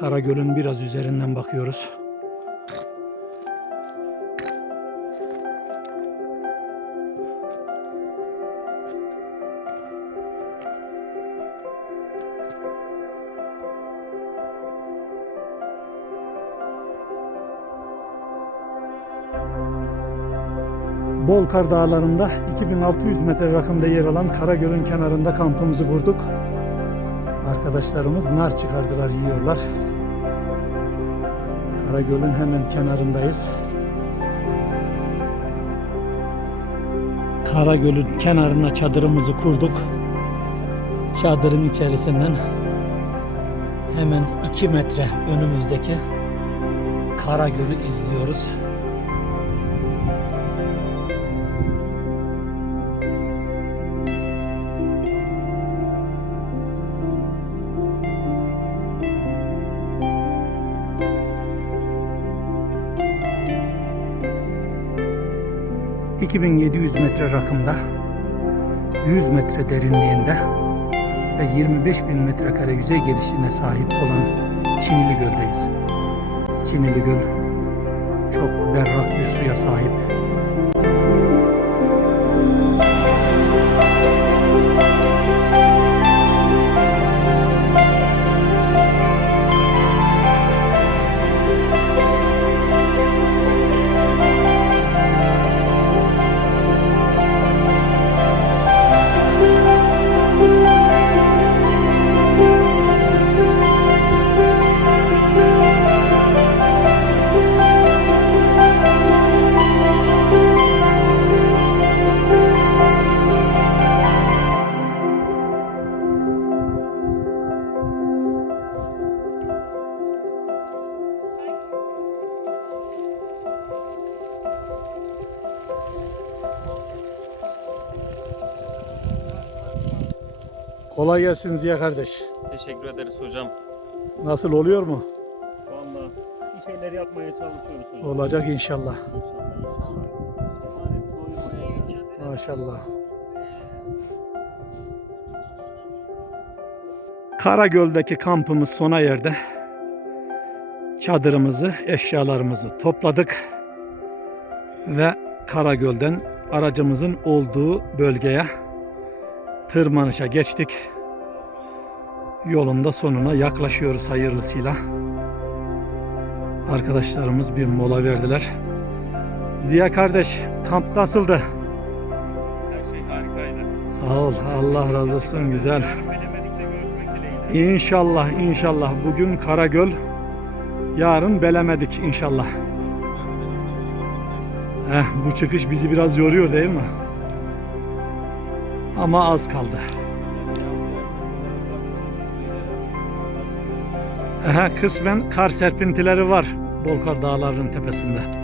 Karagöl'ün biraz üzerinden bakıyoruz. Bolkar Dağları'nda 2600 metre rakımda yer alan Karagöl'ün kenarında kampımızı kurduk. Arkadaşlarımız nar çıkardılar, yiyorlar. Karagöl'ün hemen kenarındayız. Karagöl'ün kenarına çadırımızı kurduk. Çadırın içerisinden hemen 2 metre önümüzdeki Karagöl'ü izliyoruz. ...2700 metre rakımda... ...100 metre derinliğinde... ...ve 25 bin metrekare yüzey gelişine sahip olan... ...Çinili Göl'deyiz. Çinili Göl... ...çok berrak bir suya sahip. Kolay gelsin Ziya kardeş. Teşekkür ederiz hocam. Nasıl oluyor mu? Vallahi bir şeyler yapmaya çalışıyoruz hocam. Olacak inşallah. İnşallah. Maşallah. Karagöl'deki kampımız sona erdi. Çadırımızı, eşyalarımızı topladık ve Karagöl'den aracımızın olduğu bölgeye tırmanışa geçtik. Yolun da sonuna yaklaşıyoruz hayırlısıyla. Arkadaşlarımız bir mola verdiler. Ziya kardeş, kamp nasıldı? Her şey harikaydı. Sağ ol. Allah razı olsun. Güzel. İnşallah, inşallah. Bugün Karagöl, yarın Belemedik inşallah. Eh, bu çıkış bizi biraz yoruyor değil mi? Ama az kaldı. Aha, kısmen kar serpintileri var Bolkar Dağları'nın tepesinde.